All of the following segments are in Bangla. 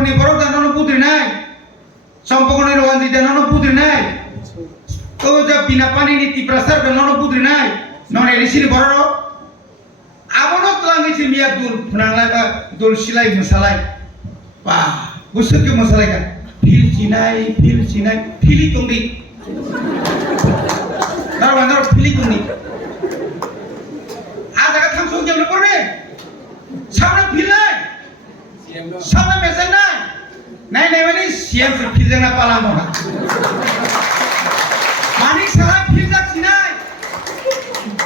Puni borok dan nono putri nai. Sampokoni rowan di dan nono putri nai. Kau jab pinapani ni tiprasar dan nono putri nai. Nono edisi ni borok. Abono telang isi miat dul penanglah dul silai masalai. Wah, busuk ke masalai kan? Pil sinai, pili tungdi. Naruh pili tungdi. Ada kat langsung jam lepor ni. Sama pilai. Sama mesin nai. Nai mana siam se pil jangan pala moha. Manik salah pil jak sinai.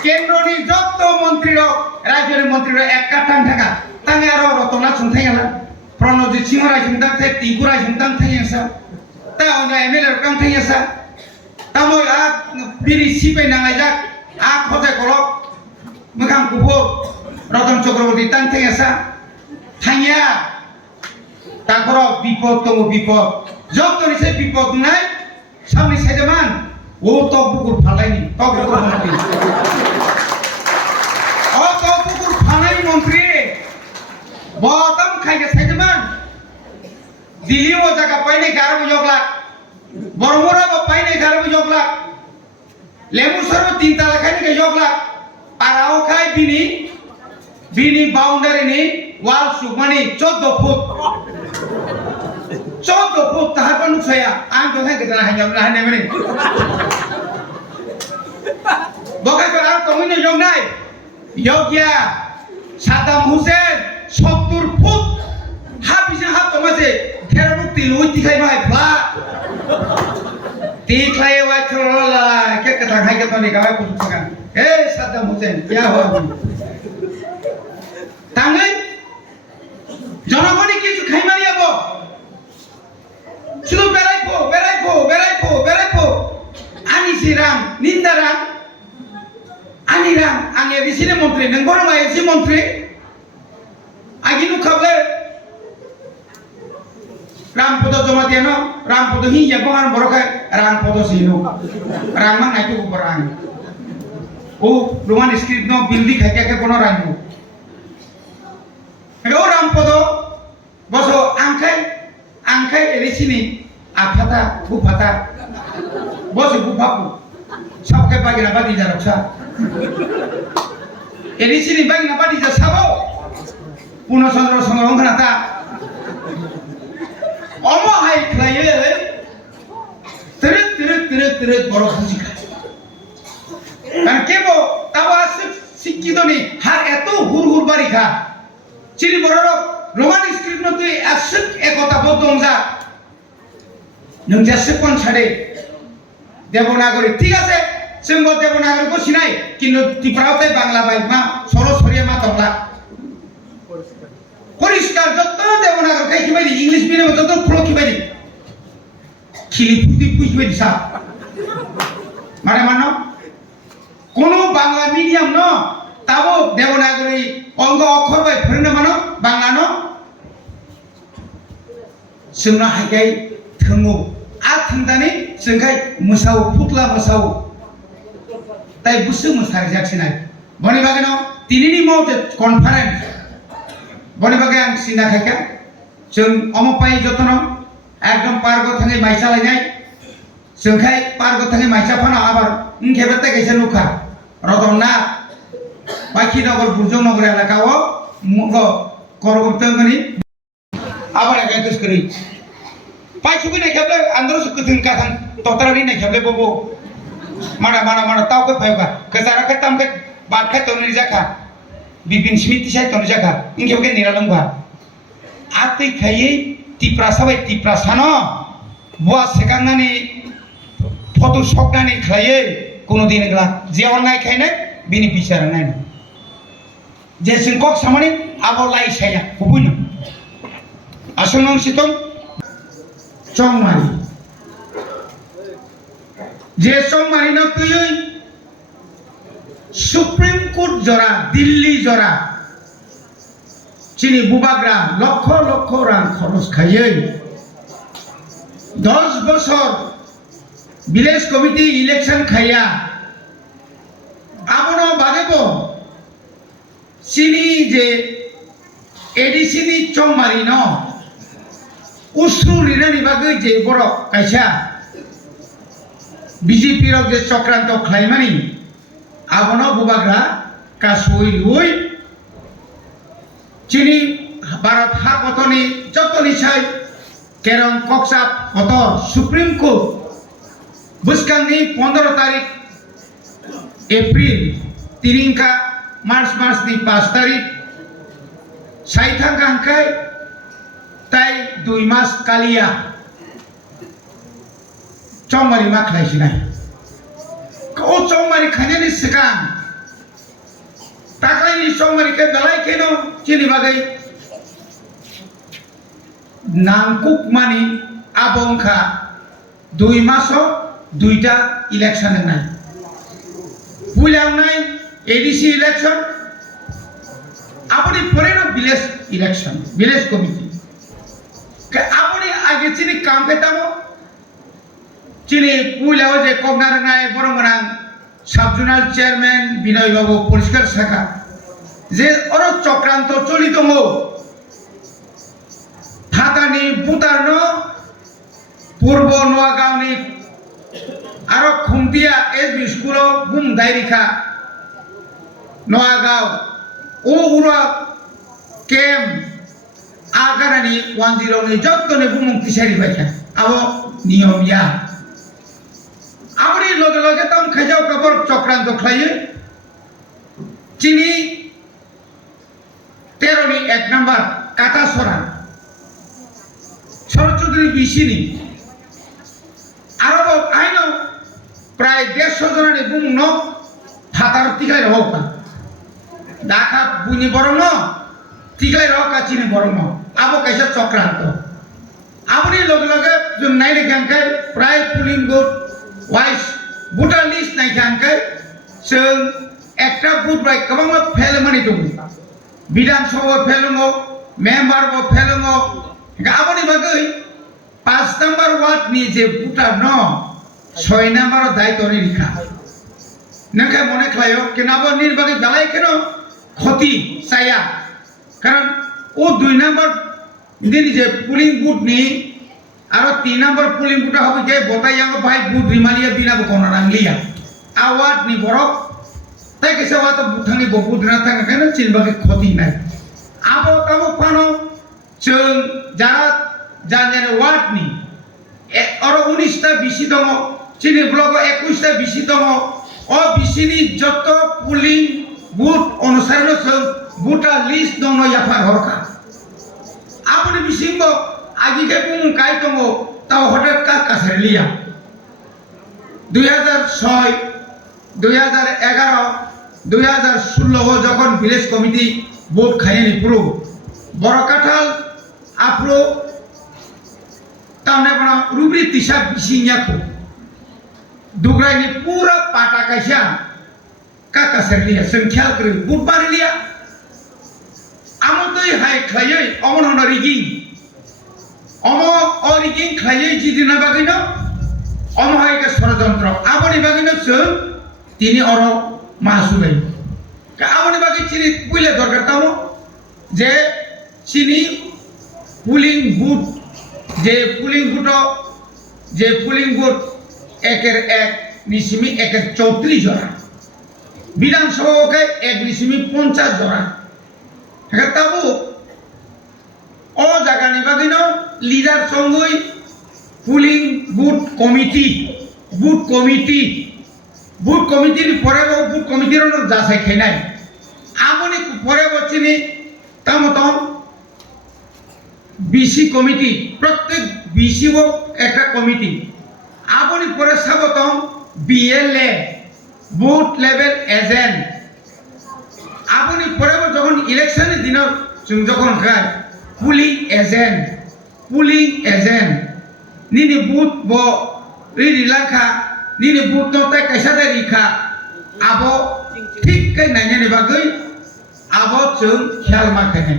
Kendroni joto menteri ro, rajya menteri ro ekatan thaka. Tangi aro rotona sunthai ala. Pranojit Singh rai jumtang thai, Tinku rai jumtang thai yasa. Ta onda MLA kang thai yasa. Tamo a biri sipai nangajak a khojai kolok. Mekang kubo Rotom Chakraborty tang thai yasa. Thaiya. Takoro bipod tongo bipod. Joto ni se bipod nai. Samni sejaman. O tok bukur phalai ni. Tok bukur mantri. O tok bukur phalai mantri. Bottom khai sejaman. Dili wo jaga paine 11 joglat. Bormora bo paine 11 joglat. Lemur sar 3 tala khai ni joglat. Parao khai bini boundary ni wall sukmani 14 foot. 14 foot tahap anu saya. Ang to hai kita hanya hanya ni. Bokai ko ang tongin jong nai. Yogya Saddam Hussein 70 foot. Habisnya hab to mase khera mukti lui tikai mai pla. Tikai wa chola ke kata hai ke to ni ka putukan. Saddam Hussein kya hua? Tangai জনগণই কিছু খাই মারি আবো শুধু বেড়াইবো আনি সিরাম নিন্দারাম আনিরাম আঙে রিসিনে মন্ত্রী নং বড় মাই এসি মন্ত্রী আগিনু খাবলে রামপদ জমা দিয়ানো রামপদ হি যাবহান বড়খায় রামপদ সিনো রামমান নাইতো বরাং ও রোমান স্ক্রিপ্ট নো বিলদি খাইকে কোন ribo Ego rampodo boso angkai di sini apata bupata boso bupapu sabke bagi napa di jaraksa di sini bagi napa di jasabo puno sondro songrong kanata omo hai klaye terus borok hujika kan kebo tawa sikidoni har eto hur barika Ciri borok Roman script no tu asuk ekota bodong ja nung jasuk kon chade Devanagari ঠিক আছে sembo Devanagari ko sinai kintu tipraote bangla baikma sorosoriya ma tongla poriskar jotto Devanagari kai kibai English medium jotto kholo kibai khili puti kibai sa mane mano kono bangla medium no tabo Devanagari অঙ্গ অক্ষর বাই ফরেন মানো বাংলানো जोंना हायगाय थंगौ आ थंदानि जोंखाय मोसाव फुटला मोसाव ताइ बुसु मोसारि जाथिनाय बनि बागेनो दिनैनि मौजे कनफारेन्स बनि बागे आं सिना खायका जों अमपाय जतन एकदम पार्ग थाङै माइसा लायनाय जोंखाय पार्ग थाङै माइसा फाना आबार खेबेते गैसा नुखा रदना Baki nogor burjong nogor elakao mugo korobtengani abar egatus keri pai suku naik kable andro suku tingkat han totalani naik kable bobo mana tahu ke payuka kesara ketam ke bat ke tonu jaka bibin smith saya tonu jaka ingke ke niralang ba ati khayi tiprasano buat sekarang foto shock nani khayi kono din gela jeon nai khaine bini bicara nai Jason Cox samani abo lai saya kubunya asunong sitom chongmari je chongmari na tuyui Supreme Court jora Delhi jora chini bubagra lokho rang khoros khayei 10 বছর village committee election khaya abono badebo sini je edisini chongmari no उसु रिनानि बागै जे बर' कायसा बिजेपि रक जे चक्रान्त खालामनानै आबनो बुबाग्रा कासुइ लुइ चिनि भारत हा कतनि जतनि साइ केरं कक्साप कत सुप्रीम कोर्ट बुसकांनि 15 तारिख एप्रिल तिरिंका मार्च नि 5 तारिख साइथा गांखाय ताई 2 मास कालिया चौमारी मा खालायसिनाय ओ चौमारी खायनायनि सिगां ताकायनि चौमारिखौ दालाय केनो चिनि बागै नांकुक मानि आबंखा 2 मासो 2टा इलेक्शन होनाय पुलावनाय एडीसी इलेक्शन आपनि परेनो विलेज इलेक्शन विलेज कमिटी के आपनि आगे चिनि काम केतामो चिनि पुलाव जे कगनारनाय बरमनां सब जोनाल चेयरमैन बिनय बाबू परिष्कार शाखा जे अरो चक्रांत चलि दङ थातानि बुतारनो पूर्व नवागावनि आरो खुंटिया एसबी स्कुलाव बुम दायरिखा नवागाव ओ उरा केम आगारानि 10 नि जत्तनि बुमुं तिसारि बायखा आबो नियम या आबनि लगे लगे तम खाइजाव कबर चक्रांत खायो चिनि 13 नि 1 नम्बर काटासरा सरचौधरी बिसिनि आरो आइनो प्राय 150 जनानि बुंनो फातार तिखाय रहका दाखा बुनि बरनो तिखाय रहका चिनि बरनो आबो कैसा चक्रांत आबनि लगे लगे जों नायनो गांखाय प्राय pulling booth vice voter list नाय गांखाय जों एकटा बुथ बाय गोबां फेलमानि दं विधानसभा फेलङो मेम्बार बो फेलङो आबनि बागै 5 नम्बर वार्ड नि जे भोटार न 6 नम्बर दायित्वनि लिखा नोंखा मने खायो केनाबो निर्बागै दालाय केनो क्षति साया कारण ओ 2 नम्बर दिन जे पुलिंग बुथ नि आरो 3 नम्बर पुलिंग बुथ হবে যে বতাইয়াঙ্গ ভাই বুথ রিমালিয়া বিনাবো কোন রাংলিয়া আওয়াজ নি বড় তাই কেসে ওয়া তো বুথানি বুথ না থাকে কেন চিনবাগে ক্ষতি নাই আবো তাবো পানো जों যারা জানেন ওয়ার্ড নি আরো 19টা বিসি দङ চিনি ব্লক 21টা বিসি দङ ও বিসিনি যত পুলিং বুথ অনুসারে जों ভোটার লিস্ট দङ ইয়াফার হরকা আপনি বিসিংব आगे बुं काय दङ ताव हठात का कासारलिया 2006 2011 2016 যখন ভিলেজ কমিটি ভোট খাইনি পুরো বড়কাঠাল আপলো ताने बना रुब्रि तिसा बिसिंयाखौ दुग्रायनि पूरा पाटा कायसा का कासारलिया जों ख्याल करो बुधबारलिया आमदै हाय खायै अमन रिगिं अमो अरिगिं खायै जिदिना बागैनो अमहायके षড়যন্ত্র आबनि बागैनो जों तिनि अरो मासुबाय आबनि बागै चिनि पहिले दरकार तामो जे चिनि पुलिंग बुथ जे पुलिंग बुथ एकेर 1 निसिमी एकेर 34 जरा विधानसभा के 1 निसिमी 50 जरा ताबो ओ जागानि बागैनो लिडार संगै पुलिंग बुथ कमिटी नि परेबो बुथ कमिटी रो जासाय खायनाय आबनि परेबो चिनि तामतम बीसी कमिटी प्रत्येक बीसी वो एक कमिटी आबनि परे साबतम बीएलए बुथ लेवल एजेंट आबनि परेबो जखन इलेक्शन दिन जों जखन खाय पुलिंग एजेंट निनि बुथ बो रिलाखा निनि बुथ न ताय कैसा दारिखा आबो ठीक के नायनानि बागै आबो जों ख्याल माखायनाय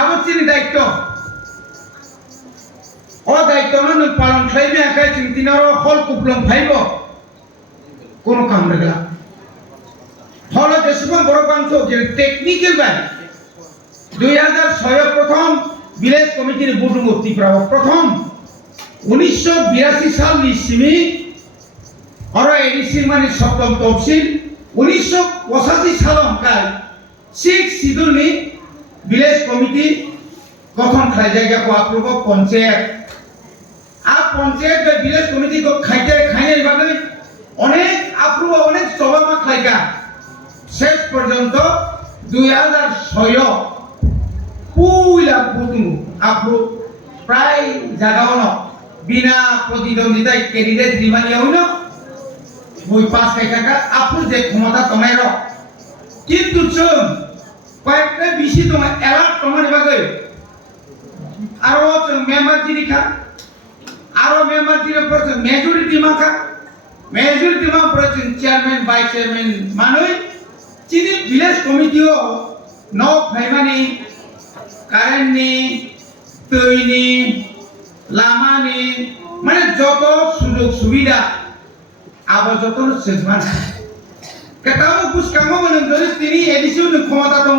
आबो चिनि दायित्व ओ दायित्वनो नों पालन खालामनो आखाय जों दिनारो हल कुप्लम फाइबो कोनो काम रगला हल जेसेबां बर' बांसो जे टेक्निकल बाय 2006 प्रथम ভিলেজ কমিটির বুটুমু ত্রিপুরা প্রথম 1982 সালनि सिमी और एडिसी माने सप्तम तहसिल 1985 सालाव 6 शिड्यूलनि ভিলেজ কমিটি गठन खालाय जायगाखौ आप्रुबो पञ्चायत बे ভিলেজ कमिटी को खायनाय बागै अनेक आप्रुबो अनेक सभा खालायगा शेष पर्यन्त 2006 पुला बुटुमु आप्रुब प्राय जागावनो बिना प्रतिद्वंदिता कैंडिडेट दिमानियावनो बय पास खायखागा आप्रुब जे क्षमता तनायर किन्तु जों कयेकटा बिसि दङ एलार्ट तमानि बागै आरो जों मेम्बार जिनिखा आरो मेम्बार जिनिफोर जों मेजरिटी माखा मेजरिटी माफोर जों चेयारमैन वाइस चेयारमैन मानै चिनि ভিলেজ कमिटिओ न फाइमानि कारेन्टनि दैनि लामानि माने जत सुजुग सुबिदा आबो जत सेजमान केताबो बुसकांगो मोन जरि तिनि एडिसिओ न क्षमता दङ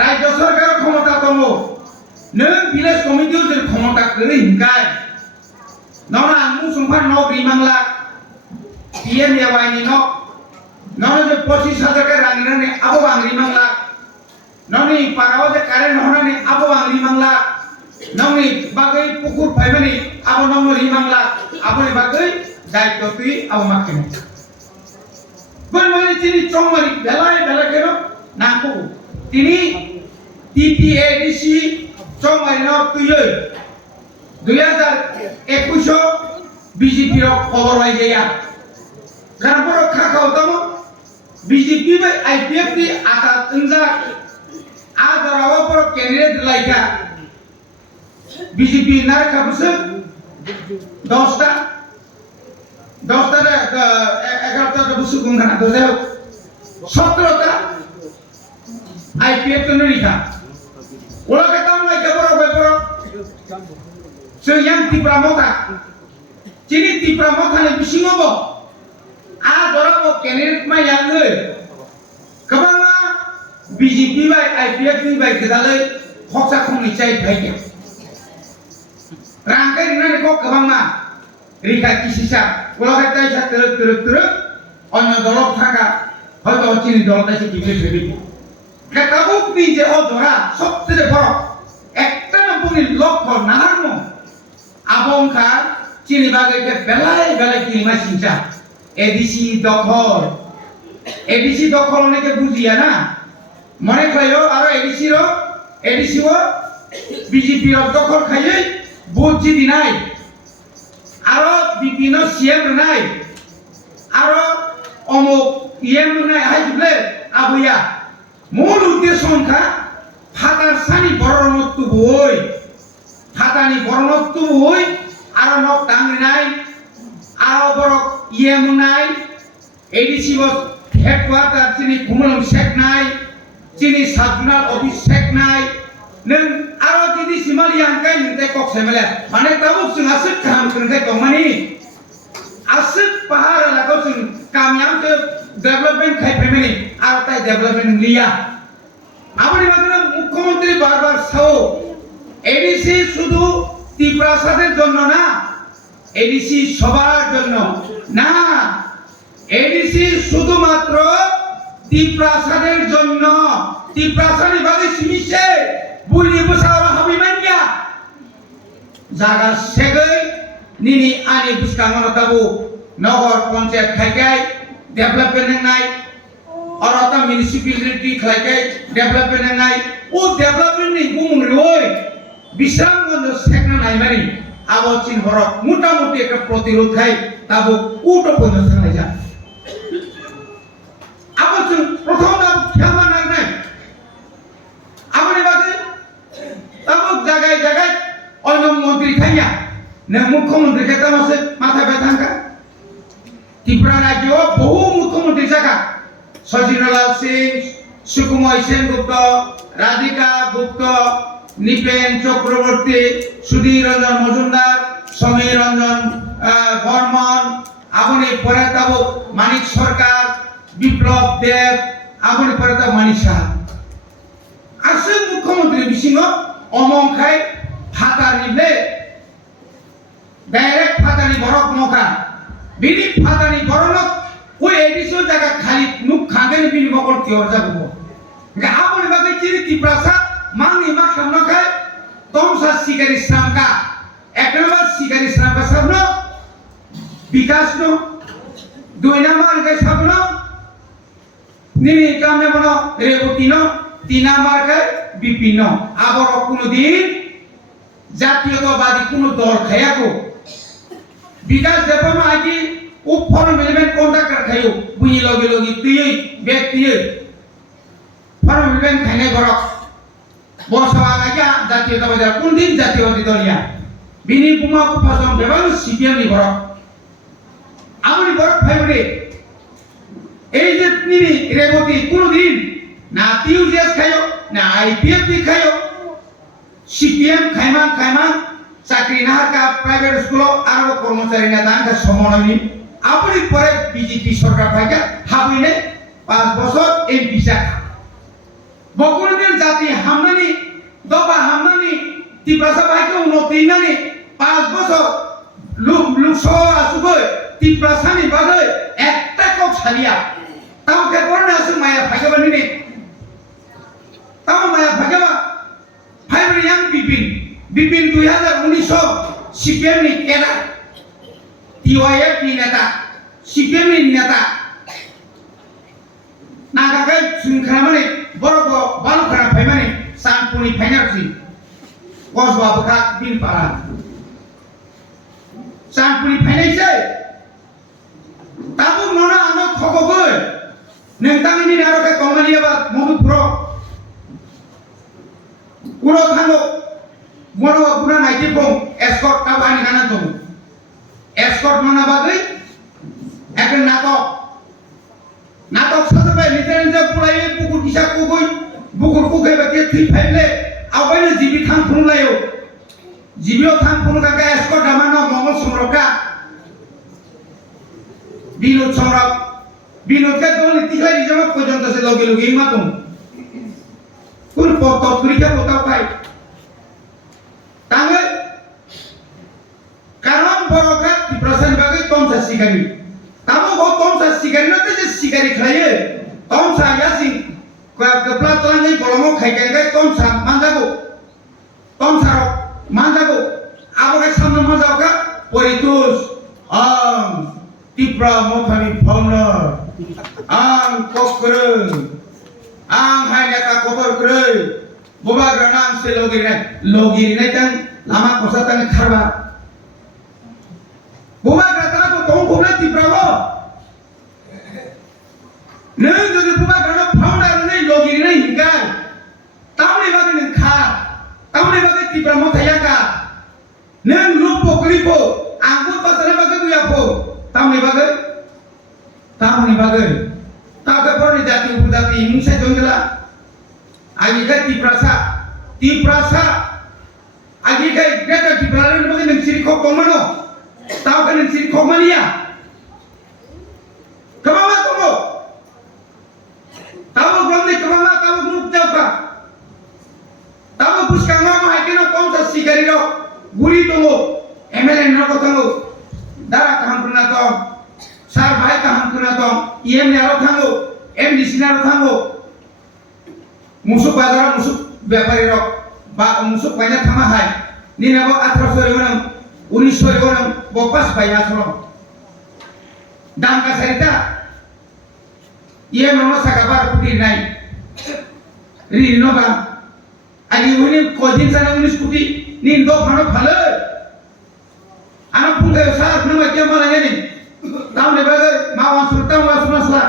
राज्य सरकार क्षमता दङ नों ভিলেজ कमिटिओ जों क्षमता गै हिंगाय नना आंगु संफार न ग्रिमांला पीएम यावाइनि न नने जे 25,000 के रांगिनानै आबो बांग्रि मांला ननि पाराव जे कारेन्ट हनानै आबो बांग्रि मांला ननि बागै पुकुर फाइमानि आबो नंगरि मांला आबोनि बागै दायित्व तुइ आबो माखिनो बोनमानि तिनि चंमानि बेलाय केनो नांगौ तिनि टीपीएडीसी चंमानि न तुयै 2021 बीजेपी रो खबर होय जाया रामपुर खाखाव दमो बीजेपी में आईपीएफ की आता इंजा आज रावा पर कैंडिडेट लाइका बीजेपी नार काबुस 10टा 11टा बुसु गुंगाना 17टा आईपीएफ तो नरिका ओला कता लाइका बरो बेपरो सो yang Tiripura Mota cini Tiripura Mota ni bisingobo dorabo candidate ma yang le kabanga BJP bai IPF ni bai kedalai khoksa khongni chai bhaike rangkai rina ko kabanga rika kisisa kolakai tai sa teruk onyo dolok thaga hoyto chini dolok tai bible bebi katabuk ni je odora sobtheke boro ekta nopuni lokho naharmo abongka chini bagai ke belai kilima sincha ADC दखल অনেকে বুঝিয়া না মনে খাইও আর এডিসিও বিজেপি র দখল খাইয়ে বুঝি দিনাই আর বিপিন সিএম নাই আর অমুক ইএম নাই হাইজুলে আবুয়া মূল উদ্দেশ্য সংখ্যা ফাতার সানি বরণত্ব বই ফাতানি বরণত্ব বই আর নক দাঙ্গি নাই আর বড় ইএম নাই এডিসি বস হেডকোয়ার্টার চিনি কুমলম শেখ নাই চিনি সাবজুনাল অফিস শেখ নাই नों आरो दिदि सिमालि आंकाय नोंथाय कक सेमेले माने ताबुक जों आसुक खाम खोनथाय दंमानि आसुक पाहार लागाव जों गामियाव जे डेभलपमेंट खायफेमेनि आरो ताय डेभलपमेंट लिया आबनि माने मुख्यमंत्री बारबार साओ एडिसि शुधु ত্রিপ্রাসাদের জন্য না এডিসি সবার জন্য না এডিসি শুধুমাত্র ত্রিপ্রাসাদের জন্য ত্রিপ্রাসাদ বাগে সিমিছে বুইনি বসারা হাবিমানিয়া জায়গা সেগৈ নিনি আনি বুসকাঙন তাবু নগর পঞ্চায়েত খাইকাই ডেভেলপমেন্ট নাই অরতা মিউনিসিপ্যালিটি খাইকাই ডেভেলপমেন্ট নাই ও ডেভেলপমেন্ট নি বুমুরই বিশ্রামগঞ্জ সেকনা নাইমানি আবচিন হরক মোটামুটি একটা প্রতিরোধ খাই তাবু উটো পর্যন্ত থাকাই যা আবচিন প্রথম নাম খেলা নাই আমনি বাদে তাবু জায়গায় জায়গায় অন্য মন্ত্রী খাইয়া না মুখ্যমন্ত্রী খেতা মাসে মাথা ব্যথাঙ্কা ত্রিপুরা রাজ্য বহু মুখ্যমন্ত্রী জায়গা সচিন্দ্রলাল সিং সুকুময় সেনগুপ্ত রাধিকা গুপ্ত নিপেন চক্রবর্তী সুধীর রঞ্জন মজুমদার সমীর রঞ্জন বর্মন আপনি পরে তাবো মানিক সরকার বিপ্লব দেব আপনি পরে তাবো মানিক সাহা আসে মুখ্যমন্ত্রী বিসিংহ অমংখাই ফাতানিলে ডাইরেক্ট ফাতানি বরক মকা বিনি ফাতানি বরনক ওই এডিসো জায়গা খালি নুক খাগেন বিনি বকর কিওর যাবো গা আপনি বাগে চিনি তিপ্রাসা মাংনি মা খামনখাই তমসা সিগারি শ্রামকা এক নম্বর সিগারি শ্রামকা সাবনো বিকাশ নো দুই নম্বর কে সাবনো নিনি কামে বনো রেবতী নো তিন নম্বর কে বিপিন আবার কোনদিন জাতীয়তাবাদী কোন দল খায়াকো বিকাশ দেবমা আকি উপর মিলবেন কন্ট্রাক্টর খায়ো বুঝি লগে লগে তুই ব্যক্তি ফর্ম মিলবেন খাইনে গরক বসবা লাগা জাতীয়তাবাদী কোন দিন জাতীয়বাদী দলিয়া বিনি বুমা কুফাসম বেবাল সিপিএম নি গরক আমনি গরক ভাইবরে এই যে নিনি রেবতী কোন দিন না টিউজিএস খায়ো না আইপিএফ খায়ো সিপিএম খাইমান চাকরি না হারকা প্রাইভেট স্কুল আর কর্মচারী না দান কা সমনয়নি আপনি পরে বিজেপি সরকার ভাইকা হাবইনে 5 বছর এমপি চাকা বকুরদিন জাতি হামনানি দবা হামনানি তিপ্রাসা ভাইকে উন্নতি নানি 5 বছর লোকসভা আসুগৈ তিপ্রাসানি বাগৈ একটা কক ছালিয়া তাওকে পড়না আসু মায়া ভাগবানি নে তাও মায়া ভাগবা ভাইবরি yang বিপিন 2019 সিপিএম নি কেডা টিওয়াইএফ নি নেতা সিপিএম নি নেতা নাগাকে সুনখামানে বড় বালুখানা ফাইমানে সানপুনি ফাইনারসি গসবা বখা বিন পারা সানপুনি ফাইনাইছে তাবু ননা আনো থগগৈ नोंथांनि आरोके कमानियाबा महुपुर उरो थांगो मनो पुरा नाइटिफों एस्कॉर्ट काबानि गाना दं एस्कॉर्ट मना बागै एक नाटक साजबाय लिटारेल जे पुराय बुकुर दिसा कुगै बुकुर कुगै बाके 35 ले आवबायनो जिबि थां फुंलायो जिबियाव थां फुंगाका एस्कॉर्ट दामानो मंगल समरका বিনোদ কে তো তিখাই দিজমা পর্যন্ত সে লগে লগে ইমা তো কোন পত পরীক্ষা কথা পাই তাহলে কারণ বড়কা প্রশাসন বাগে কম সা শিকারি তামো গো কম সা শিকারি না যে শিকারি খাইয়ে কম সা ইয়াসি কপলা তলাঙ্গি বলমো খাইকে গায় কম সা মানজাগো কম সা মানজাগো আবগে সামনে মাজাওকা পরিতুস Tipra mothani founder ang kokre ang hainata kotor kre boba granam se logirine tang lama kosa tang kharba boba grata ko tong kobna tipra ho ne jodi boba granam founder ne logirine hingai tamni bagi ne kha tamni bagi tipra mothaya ka ne lupo kripo anggur pasane bagi buyapo तामनि बागै ताके परनि जाति उपजाति हिंसा दंगला आगिका तिप्रासा आगिका ग्रेट तिप्राले बगे नंसिरि खो कमनो ताके नंसिरि खमनिया कमामा तमो ताबो ग्रमनि कमामा ताबो ग्रुप जावका ताबो पुष्कांगा मा हाइकेनो कमसा सिगारिरो गुरि दङो एमएलए न कथाङो दारा काम करना तो सार भाई काम करना तो ईएम नेरो थांगो एमडीसी नेरो थांगो मुसुक बाजार मुसुक व्यापारी रो बा मुसुक पाइना थामा हाय निनाबो 1800 एवरम 1900 एवरम बपास पाइना सरो दाम का सरिता ईएम नो सागाबार कुटी नाइ रि नोबा आनि उनि कोदिन साना 19 कुटी निन दो फानो फाले anak pulga saat nama kia malah ini tahun ni bagai mawan surta mawan surasla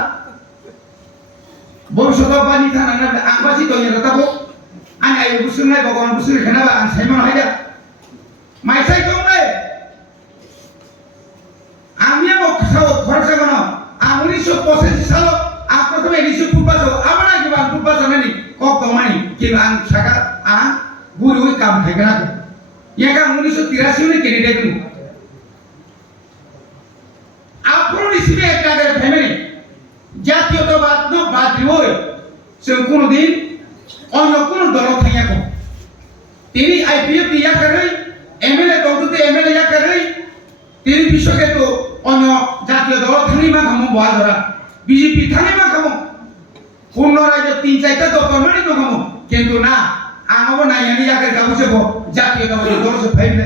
bor soto bani tanah nak angpasi tu yang kata bo an ayu busur nai bagai busur kenapa an saya mana aja mai saya kau nai amnya mau kesau khorsa kono amuni so posisi salo apa tu ini so purbaso apa lagi bang purbaso ni kok kau mani kira an saka guru kam hai kenapa ya kan 1983 ni kini dia tu इसमें एक नागर फैमिली जातीयतावाद न बात होय जों कोनो दिन अन्य कोनो दल थाया को IPF ইয়াকারই MLA দলতে MLA ইয়াকারই তিনি বিশ্বকে তো অন্য জাতীয় দল থানি মা খামো বহাদরা BJP থানি মা খামো পূর্ণ রাজ্য 3-4টা দল মানে তো খামো কিন্তু না আঙাবো নাই আমি ইয়াকার গাবুছে ব জাতীয় দল সে ফাইলে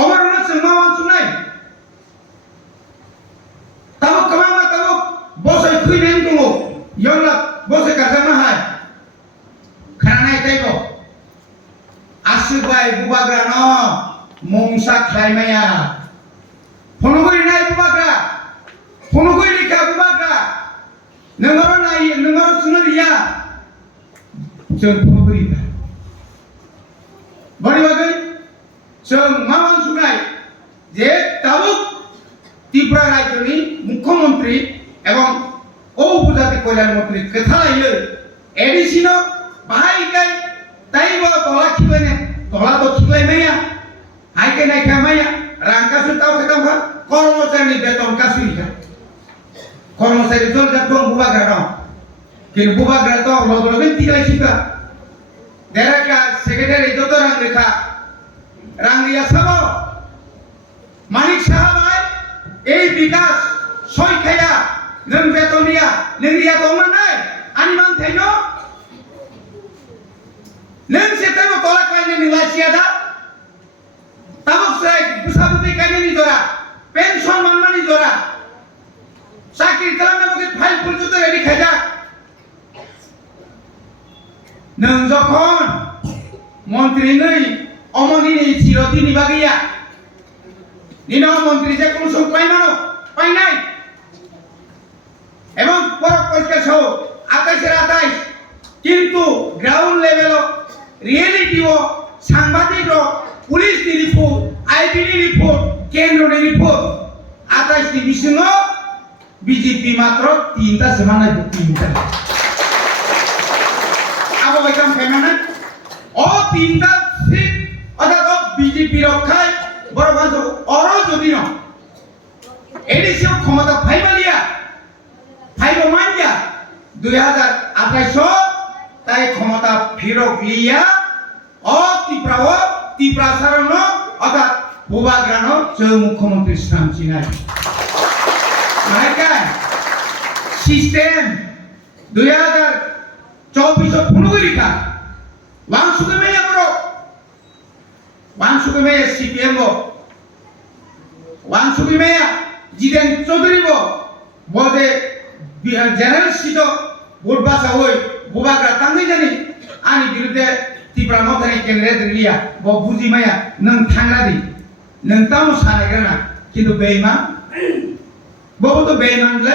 অমরনাথ সিংহ মানসুনাই তাবো কামা তাবো বসে খুইনেন দো ইয়ংলা বসে কাজামা হায় খানাই তাইবো আসুবাই বুবাগ্রা ন মংসা খাইমায়া ফনুগই নাই বুবাগ্রা ফনুগই লেখা বুবাগ্রা নঙ্গর নাই নঙ্গর সুনরিয়া जों फनुगई बड़ी बागै जों मा मानसुनाय जे ताबुक त्रिपुरा राज्यनि मुख्यमंत्री एवं उपजाति कल्याण मंत्री कथालायो एडिसिनो बाहायगाय ताइबो तला खिबायने तला तो खिलायनाया हायके नायखामाया रांकासु ताव खतम कर्मचारी बेतन कासुइका कर्मचारी जल जाथों बुबाग्रा दं किन बुबाग्रा तो लगलगे तिगाय सिका देराका सेक्रेटारि जत रां लेखा रांगिया साबो मालिक साहाबाय এই বিকাশ সয়খায়া नों बेतनिया नोंनिया दंमानै आनि मान थाइनो नों सेतानो तला खायने निलासिया दा ताबक साय बुसाबुति कायने जरा पेनसन मानमानि जरा চাকরি খালামে বকে ফাইল পর্যন্ত রেডি খাজা नों যখন মন্ত্রী নই অমনিনি চিরদিনই বাগিয়া নিনো মন্ত্রী যে কোন সব পাইনানো পাই নাই এবং পরক পরিষ্কার 28 কিন্তু গ্রাউন্ড লেভেল রিয়েলিটি ও সাংবাদিক পুলিশ রিপোর্ট আইবিডি রিপোর্ট কেন্দ্র রিপোর্ট 28 টি বিসিনো বিজেপি মাত্র 3টা সমানে 3টা আবো বেকাম ফেমানা ও 3টা সিট অর্থাৎ বিজেপি রক্ষায় বড় বাঞ্চ অর যদি ন এডিসিও ক্ষমতা ফাইবালিয়া ফাইব মাইয়া 2028 তাই ক্ষমতা ফিরক লিয়া ও ত্রিপুরা সারণ অর্থাৎ বুবাগ্রানো যে মুখ্যমন্ত্রী শ্রামচিনাই মাইকা সিস্টেম 2024 ফুনুগরিকা ওয়াংসুকে মেয়া বড় ওয়াংসুকে মেয়া সিপিএম ওয়াংসুকে মেয়া জিতেন চৌধুরী বজে জেনারেল সিট ভোট বাসা হই বুবাগ্রা তাঙ্গি জানি आंनि বিরুদ্ধে ত্রিপুরা মথানি ক্যান্ডিডেট লিয়া ব বুজি মায়া नों थांलादि नों तामो सानायग्राना किन्तु बेइमा बबो तो बेइमानले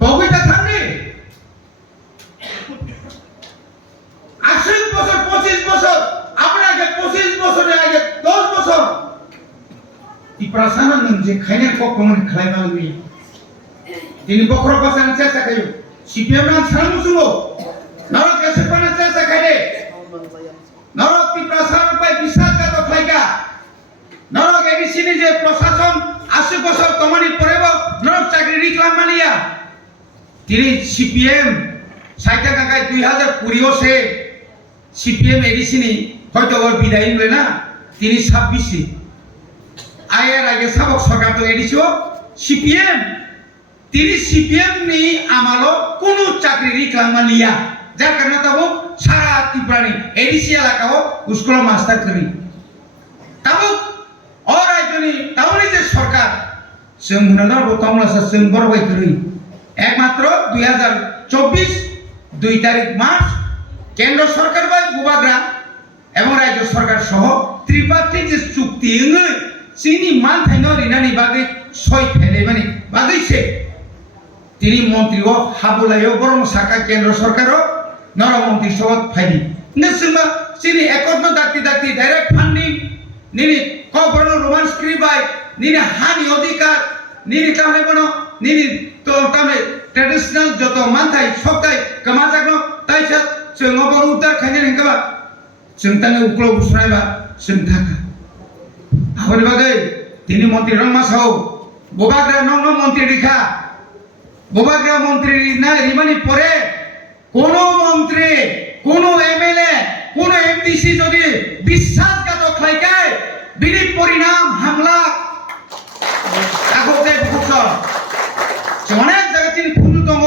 बगैता थांनि 80 বছর 25 বছর আমরা আগে 25 বছরের আগে 10 বছর ত্রিপুরা সানা नों যে খাইনে কখন খাইমালনি তিনি বকর পাসান চেষ্টা খাইও সিপিএম নাম সামুসুগো নরক এসেপানা চেষ্টা খাইদে নরক ত্রিপুরা সানা পাই বিশ্বাসঘাত খাইকা নরক এডিসিনি যে প্রশাসন 80 বছর কমানি পরেব নরক চাকরি রিক্লাম মানিয়া তিনি সিপিএম সাইটা কাকাই 2020 সে সিপিএম এডিসিনি হয়তো ওর বিদায় হইল না তিনি 26 আয়ের আগে সাবক সরকার তো এডিসিও সিপিএম তিনি সিপিএম নি আমালো কোনো চাকরি রিক্লাম মানিয়া যার কারণে তাবো সারা ত্রিপুরানি এডিসি এলাকাও স্কুল মাস্টার করি তাবো और रायजोनी तावनि जे सरकार जों हुनार बतमलासा जों बरबाय करि एकमात्र 2024 2 तारिख मार्च केंद्र सरकार बाय बुबाग्रा एवं राज्य सरकार सह त्रिपाठी जे चुक्ति इंगै सिनि मान थाइनो रिनानि बागै सय फेलेबानि बागै से तिनि मन्त्रीओ हाबुलायो बरम साका केंद्र सरकारो नर मन्त्री सभा फाइदि नसुमा सिनि एकर्न दाक्ति डाइरेक्ट फान्डिंग निनि कबरनो रोमांस क्रिबाय निनि हानि अधिकार निनि तामने बनो निनि तो तामने ट्रेडिशनल जतो मानथाय सबताय कमा जागनो ताइसा जों अबर उद्धार खायने हेंगाबा जों ताने उक्ल बुसनायबा जों थाखा आबनि बागै तिनि मन्त्री रंमासाव बुबाग्रा नंग मन्त्री रिखा बुबाग्रा मन्त्री ना रिमानि परे कोनो मन्त्री কোনো এমএলএ কোনো এমপিসি যদি বিশ্বাসঘাতক খাইকায় বিনি পরিণাম হামলা আগতে বুকসর অনেক জায়গা তিনি ফুল দङ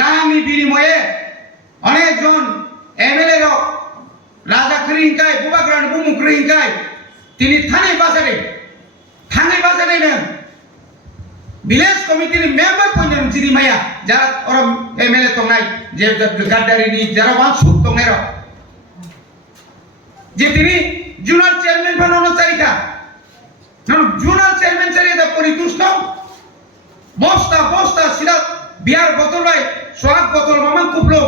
রাংনি বিনিময়ে অনেকজন এমএলএ রক রাজা করিংকাই বুবাগ্রান বুমুক্রিংকাই তিনি থানে বাজারে নেন ভিলেজ কমিটিनि मेम्बर पइनन जिनि माया যারা ওরা এমএলএ তংনাই যে গাদ্দারিনি যারা ওয়ানসুক তংনাই রক যে তিনি জুনাল চেয়ারম্যান বানানো চাইতা জুনাল চেয়ারম্যান চাইতা পরিতুষ্ট বস্তা সিরা বিয়ার বোতল ভাই সোয়াগ বোতল মামান কুপলো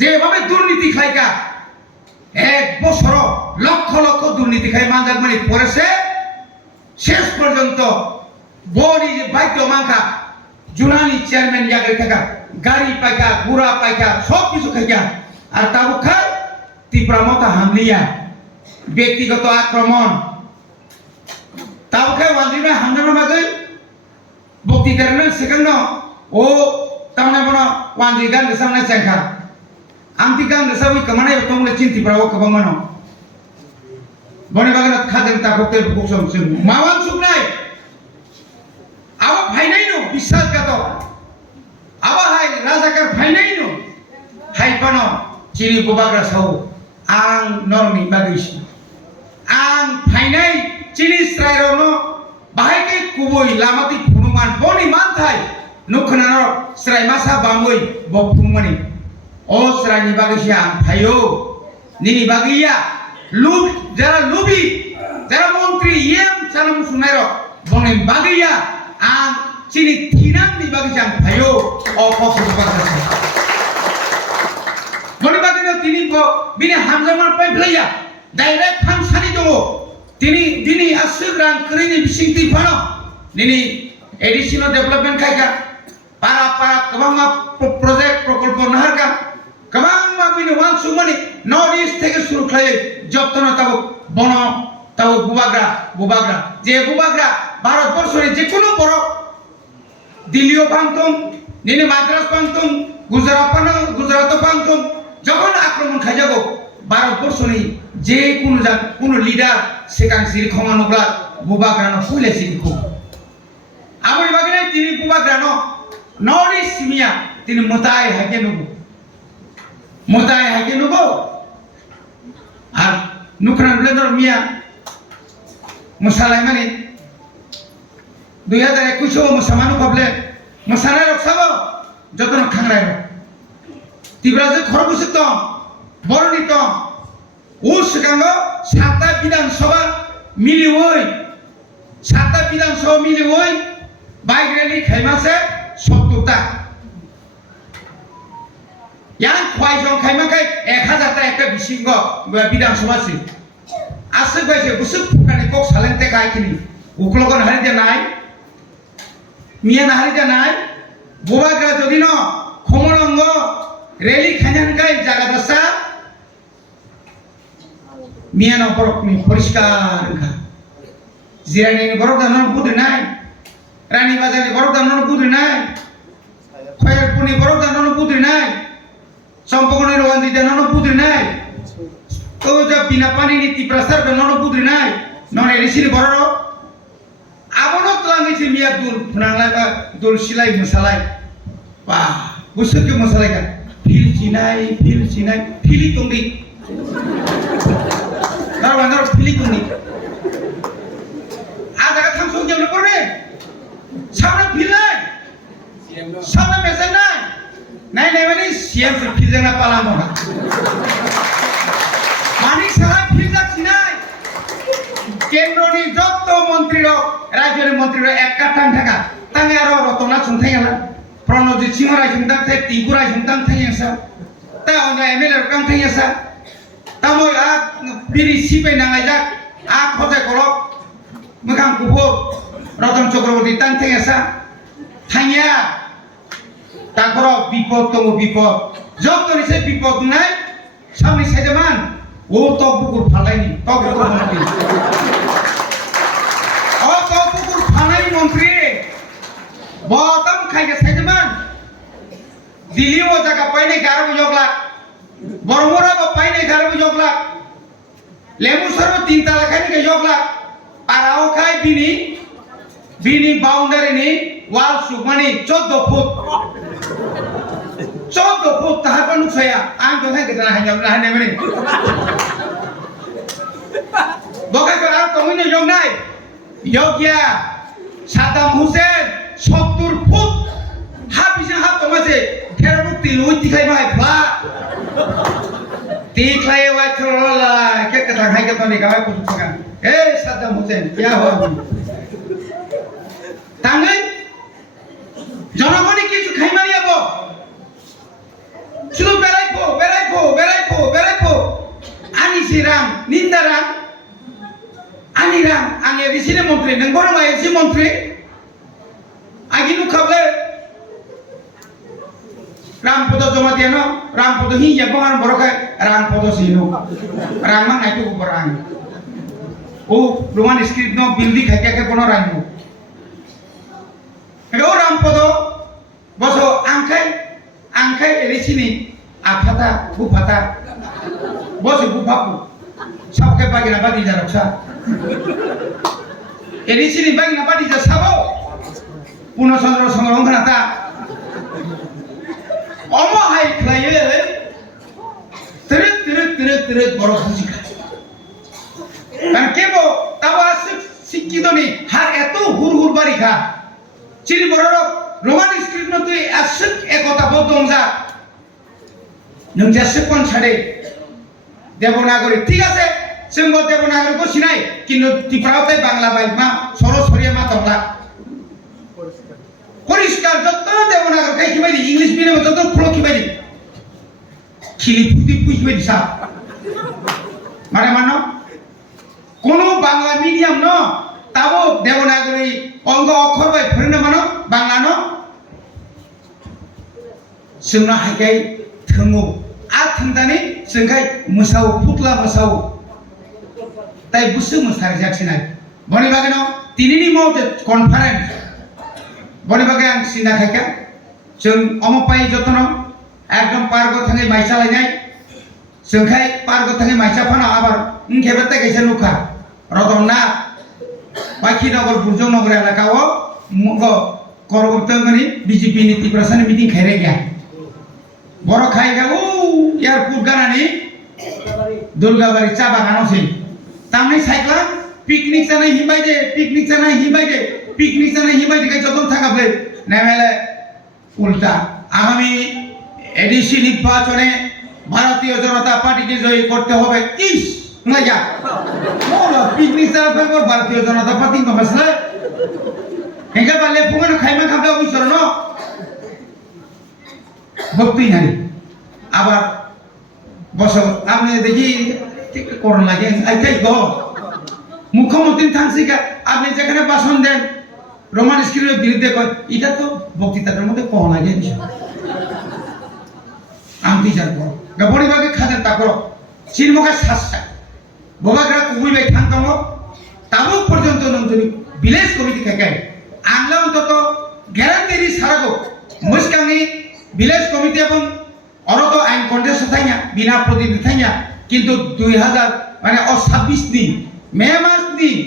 যেভাবে দুর্নীতি খাইকা এক বছর লক্ষ লক্ষ দুর্নীতি খাই মানজাগমানি পড়েছে শেষ পর্যন্ত বড়ি বাইক মাংখা জুনানি চেয়ারম্যান জায়গায় থাকা গাড়ি পাইকা গুড়া পাইকা সব কিছু খাইকা আর তাবু খাই তীব্র মতো হামলিয়া ব্যক্তিগত আক্রমণ তাবু খাই ওয়াজিমে হামলানোর বাগে বক্তৃতার সেখানে ও তামনে বড় ওয়াজি গান সামনে চেঙ্খা আমতি গান সাবই কমানে তোমলে চিন্তি পাবো কবামানো বনি বাগান খাজেন তাবতে বুকসম সিং মাওয়ান সুকনাই আবা ভাইনাইনো বিশ্বাসঘাতক আবা হাই রাজাকার ভাইনাইনো হাইপানো চিনি বুবাগ্রা সাউ आं नरनि बागैसि आं फाइनाय चिनि स्रायरनो बाहायके कुबुय लामाति फुनुमान बनि मानथाय नुखनानो स्रायमासा बामै बफुंमनि ओ स्रायनि बागैसि आं फायो निनि बागैया लुब जारा लुबि जारा मन्त्रि एम सानाम सुनायरो बनि बागैया आं चिनि थिनांनि बागैसि आं फायो ओ पक्ष बागैसि बनि बागैनो तिनि बिनि हामजामान पाइप्लाया डाइरेक्ट फांसानि दङ तिनि दिनि आसुग्रां करिनि बिसिंति फानो निनि एडिशनल डेभलपमेन्ट खायगा पारा गोबां प्रजेक्ट प्रकल्प नाहारगा गोबां बिनि वान सुमनि नर्थ इस्ट থেকে শুরু খায় যত্ন তাও বন তাও বুবাগ্রা যে বুবাগ্রা ভারতবর্ষের যে কোনো বড় দিল্লিও পান্তম নিনি মাদ্রাজ পান্তম গুজরাট পান্তম যখন আক্রমণ খাই যাব ভারতবর্ষনি যে কোনো লিডার সেখান সিরি ক্ষমানুগ্রা বুবাগ্রানো ফুলে সিরি খুব আমার বাগিনে তিনি বুবাগ্রানো নর্থ ইস্ট সিমিয়া তিনি মোতায় হাইকে নেব আর নুকরান ব্লেডর মিয়া মোসালাই মানে 2021 মোসামানু কবলে মোসালাই রকসাবো যতন খাংরাই তিব্রাজে খরবুসিত বর্ণিত ও সেখানে সাতটা বিধানসভা মিলি ওই বাইক র্যালি খাইমাছে 70টা ইয়াং খয়জন খাইমাখাই 1000টা একটা বিশিঙ্গ বিধানসভা সিট আছে বাইছে বুসুক ফুকানি কক সালেন্তে খাইখিনি উকলগন হারিতে নাই মিয়া হারিতে নাই বোবাগ্রা যদি ন খমরঙ্গ রেলি খাইনানকাই জায়গা দশা মিয়ানো বরফনি পরিষ্কার জিরানি বরফ দানোর বুদ্ধি নাই রানী বাজারে বরফ দানোর বুদ্ধি নাই খয়েরপুনি বরফ দানোর বুদ্ধি নাই সম্পকনের ওয়ান্দি দানোর বুদ্ধি নাই তো যা বিনা পানি নীতি প্রসার দানোর বুদ্ধি নাই নন এরিসিনি বড় আবনত লাঙ্গিছে মিয়া দুল ফুনাংলাই বা দুল সিলাই মশালাই বা বুসুকে মশালাই কা ফিল চিনাই ফিলি তুঙ্গি Naro pilih kuning. Ada kan langsung jam berapa ni? Sama pilih. Sama mesin nai. Nai mana siam pilih jangan apa lama. Manik salah pilih tak sinai. Kendroni jotto menteri ro, rajuni menteri ro ekatan thaka. Tangi aro rotona sunthai ala. Pranojit Singh rai sungtang thai, Tinku rai sungtang thai yang sa. Ta onda MLA rokang thai yang sa. Tamoy biri sipai nangajak khojai kolok mokhang kufur Ratan Chakraborty tang thengesa thangya takoro bipod tongo bipod jotoni se bipod nai samni saijaman o tokbukur phalaini tokbukur mantri o tokbukur phalai mantri botam khaiga saijaman Dili o jaga paine 11 lakh বড়মরা বা পাইনে খারাপ জগলাক লেবু সরব 3 তালা খাই কে জগলাক পারাও খাই বিনি বাউন্ডারি নি ওয়াল সুমানি 14 ফুট 14 ফুট তাহার পর নুসায়া আং তো থাকে না হাজাব না হানে মানে বকা করে আর কমিনে জং নাই ইয়োগিয়া সাদাম হুসেন 70 ফুট হাবিসে হাত তোমাছে ফেরা মুক্তি লুই তিখাই মাই ফ্লা তিখাই ওয়াই থরলা কে কথা খাই কে তনি গায় পুতু থাকা এ সাদাম হুসেন কিয়া হওয়া তাঙ্গাই জনগণই কিছু খাই মারিয়াব শুধু বেড়াইবো আনি সিরাম নিন্দারাম আনিরাম আগে দিছিলে মন্ত্রী নং বড় মাইছি মন্ত্রী আগিনু খাবলে রামপদ জমা দিয়ে না রামপদ হিয়া বহান বড়কায় রামপদ সিনো রামা নাইতো বরাং ও রোমান স্ক্রিপ্ট ন বিলদি খাইকে কোন রাইবো ও রামপদ বসো আংখাই এরিছিনি আফাতা বুফাতা বসে বুফাপু সবকে বাগিনা বাদি যা রক্ষা এরিছিনি বাগিনা বাদি যা সাবো পূর্ণচন্দ্র সংরক্ষণাতা অমহাই খাইয়ে তিরত বড় খুশি খায় কারণ কেব তাবা শিক্ষিত নেই হার এত হুর বাড়ি খা চিনি বড় রোমান স্ক্রিপ্ট তুই আসুক একতা বদ্ধ যা নং যাসুক কোন ছাড়ে দেবনাগরী ঠিক আছে जोंबो देवनागरीखौ सिनाय किन्तु ত্রিপুরাতে বাংলা বাইমা সরসরিয়া মা তংলা পরিষ্কার যত দেবনাগরী খাই কিবাইদি ইংলিশ মিডিয়াম যত ফ্লো কিবাইদি খিলি ফুটি পুইবাইদি সা মানে মানো কোন বাংলা মিডিয়াম ন তাবো দেবনাগরী অঙ্গ অক্ষর বাই ফরেন মানো বাংলা ন जोंना हायगाय थंगौ आ थंदानि जोंखाय मोसाव फुटला मोसाव তাই বুঝতে মুস্তারি যাচ্ছি না বনি বাগে ন তিনিনি মতে কনফারেন্স বনি বাগে আং সিনা খাইকা जों অমপাই যতন একদম পার্গ থাঙ্গে মাইসা লাইনাই जोंखाय पार्ग थांगे माइसा फाना आबार खेबेते गैसे नुखा रदमना बाखि नगर बुरजों नगर एलाकाओ मुगो करगतंगनि बीजेपी नि टिप्रासानि मिटिं खायरे गया बड़ खायगा उ एयारपोर्ट गानानि दुर्गाबारि चा बागानावसै तामनि साइक्ला पिकनिक जानाय हिबायदे पिकनिक जानाय हिबायदे गाय जतन थाकाब्ले नेमेले उल्टा आगामी एडिसि निर्वाचने भारतीय जनता पार्टी के जय करते होबे इस नाया मोला पिकनिक जाना फेबर भारतीय जनता पार्टी को मसला हेंगा बाले फुंगन खाइमा खाबला उइसर न भक्ति नारी आबार बसो आपने देखि ঠিক করন লাগে আইতাই গো মুখ্যমন্ত্রী থানসিকা আপনি যেখানে ভাষণ দেন রোমান স্ক্রিপ্টের বিরুদ্ধে কয় এটা তো বক্তৃতার মধ্যে কোন লাগে আমি জানবো গবড়ি বাগে খাদে তাকর চিরমুখা শাসা ববাগরা কুবুইবাই থানতম তাবো পর্যন্ত নন্দনি ভিলেজ কমিটি খাইকাই আংলা অন্তত গ্যারান্টি সারাগো মুসকানি ভিলেজ কমিটি এবং অরত আইন কন্টেস্ট থাইনা বিনা প্রতিনিধি থাইনা কিন্তু 2000 মানে 26 দিন মে মাস দিন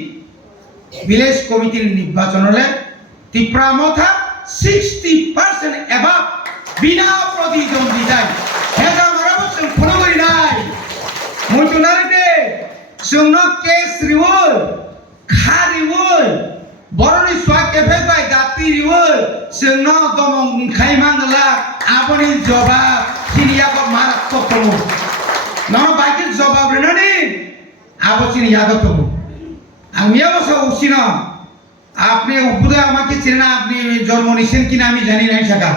ভিলেজ কমিটির নির্বাচন হলে ত্রিপুরা মথা 60% এবাব বিনা প্রতিদ্বন্দ্বিতায় হেজা মারাবসং ফলগরি নাই মুজুনারিতে जोंनो केस रिवल खारिवल बरनि स्वा केफे बाय दाति रिवल जोंनो दमं खाइमांगला आपनि जवाब सिनियाबो मारात्मक न बाकी जवाब रेनानि आबोचिनि यादतो আমি অবশ্য উচিত আপনি উপদে আমাকে চেনা আপনি জন্ম নিছেন কিনা আমি জানি না শাখা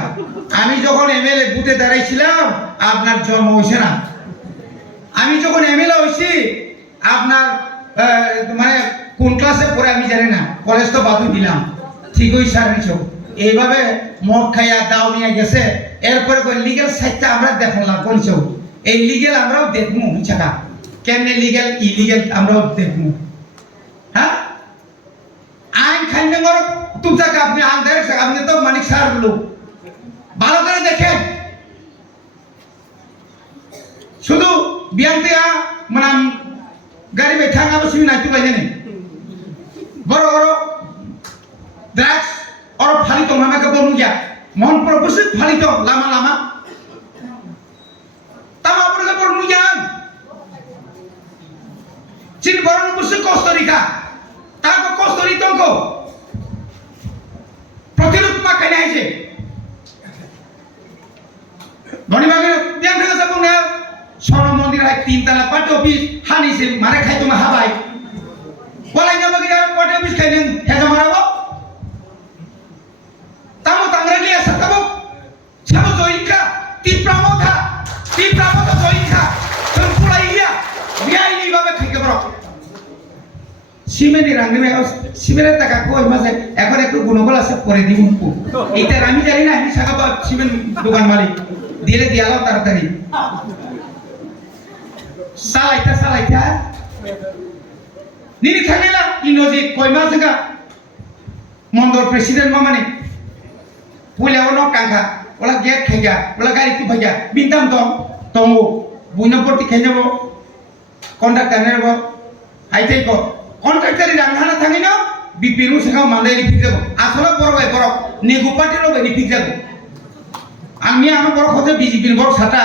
আমি যখন এমএলএ বুথে দাঁড়াইছিলাম আপনার জন্ম হইছে না আমি যখন এমএলএ হইছি আপনার মানে কোন ক্লাসে পড়ে আমি জানি না কলেজ তো বাদু দিলাম ঠিকই স্যার নিছো এইভাবে মদ খাইয়া দাও নিয়ে গেছে এরপরে কই লিগ্যাল সাইডটা আমরা দেখলাম কোনছো এই লিগ্যাল আমরাও দেখমু শাখা কেমনে লিগ্যাল ইলিগ্যাল আমরাও দেখমু হ্যাঁ আইন খাইনে মর তুমটাকে আপনি আন্দার আপনি তো মানিক স্যার বলো ভালো করে দেখেন শুধু বিয়ান্তেয়া মানে গাড়ি বাই থাঙাবো সিমি নাইতো লাইনে বড় বড় ড্রাগস और फालित मामा का बोलूं क्या मोहन पर बस फालित लामा लामा तब आप लोग बोलूं क्या चिन बोलूं बस कोस्टोरिका तब कोस्टोरिका को प्रतिरूप मा कहने हैं जे बनी बागे बियान ठगा सब बोलने सोनो मंदिर है 3 तला पार्टी ऑफिस हानी से मारे खाई तो महाबाई बोला इन्हें बागे यार पार्टी ऑफिस कहने है हमारा वो tamu tangrelia sakabu sabu joinka ti pramoda joinka sempula iya dia ini babe khike bro simeni rangni me simene taka koi mase ekhon ekটু গুণবল আছে পরে দিবুন কো এইটা আমি জানি না আমি সাকাবা সিমেন দোকান মালিক দিলে দিয়ালাও তাড়াতাড়ি সালাইতা নিনি থাকেলা ইনোজি কই মাসেগা মন্ডল প্রেসিডেন্ট মামানে punya orang kangka, orang get kaya, orang gari tu baca, bintang tonggo, punya porti kaya bo, kontraktor bo, haitai bo, kontraktor ini rangan thangi no, bipiru sekarang mana ini fikir bo, asalnya borok, negupati lo ini fikir bo, ami anu borok hoje biji bin borok sata,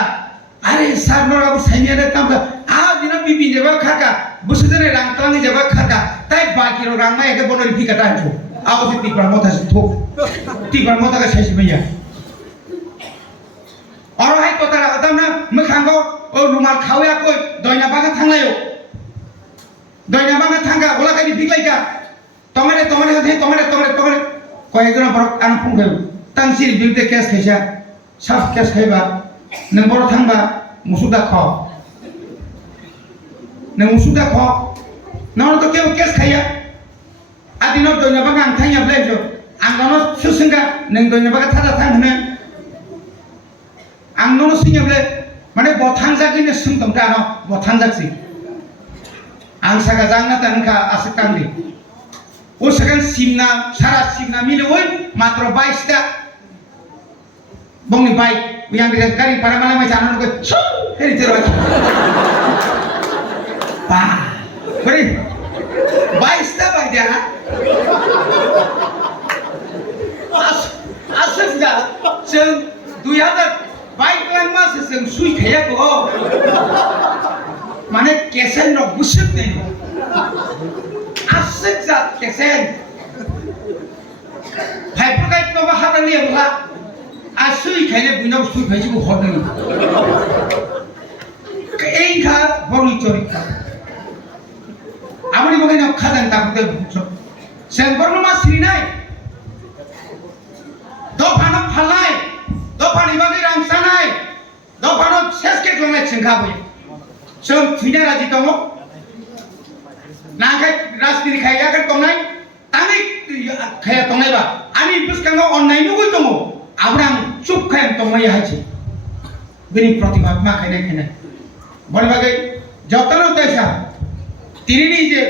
are sarno rabu sanya ada tamda, dina bibi jawab khaka, busudane rang telangi jawab khaka, tai baki lo rang mai ke bono ini fikir tahu, aku sih tipe ramot hasil tuh. tibar mota ka sai siya aro hai to tara adam na mukhango o rumal khawya koi doina baga thanglayo doina baga thanga ola kai biglai ka tomare koi jona borok an phungeu tangsir bilte kes khaisa sab kes khaiba nang bor thangba musuda kho nang musuda kho nang to keu kes khaya adino doina baga ang thanya blejo angnono susungga neng donya baga thada thang hne angnono singeble mane bothang jagi ne sungtom ta no bothang jagsi ang saga jangna tanka asekangli o sagan simna sara simna mile oi matro 22 ta bongni bike yang dengan gari para malam mai janan ko heri tero pa bari 22 ta bike dia asasnya जों 2022 मास जों सुइ खायाखौ माने केसेन न बुसुकने asasnya केसेन भाइफोरखाय नबा हाबनानै होब्ला asui खायले बुइनाव सुइ खायसिखौ हरदों एंखा बरनि चरित्र आमनि बगायनाव खादान दाबुदे जों बरनमा सिरिनाय दफानो फालाय दफानि बागै रांसानाय दफानो सेसके ग्लंनाय चिंखाबै जों थुइना राजि दङ नाखाय राजनीति खायाखै दंनाय ताङै खाया दंनायबा आंनि बुसखाङाव अननाय नुगै दङ आब्रां चुप खाया दंनाय हायसि बिनि प्रतिभा मा खायनाय बनि बागै जतन तैसा तिरिनि जे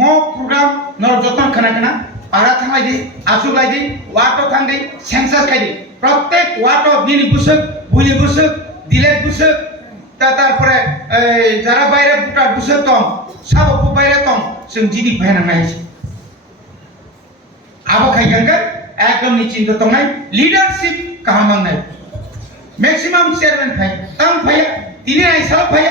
मो प्रोग्राम न जतन खाना पारा थांलाय दे आसु लाय दे वाटो थां दे सेंसास खाय दे प्रत्येक वाटो बिनि बुसुक बुलि बुसुक दिलेट बुसुक तारपरे जारा बायरे बुटा बुसुक दं साबो बायरे दं जों जिनि फायना नायसि आबो खायगोन एकदम निचिन्त दंनाय लीडरशिप काहामांनाय मैक्सिमाम चेयरमैन फाय तां फाय दिनै आइसाल फाय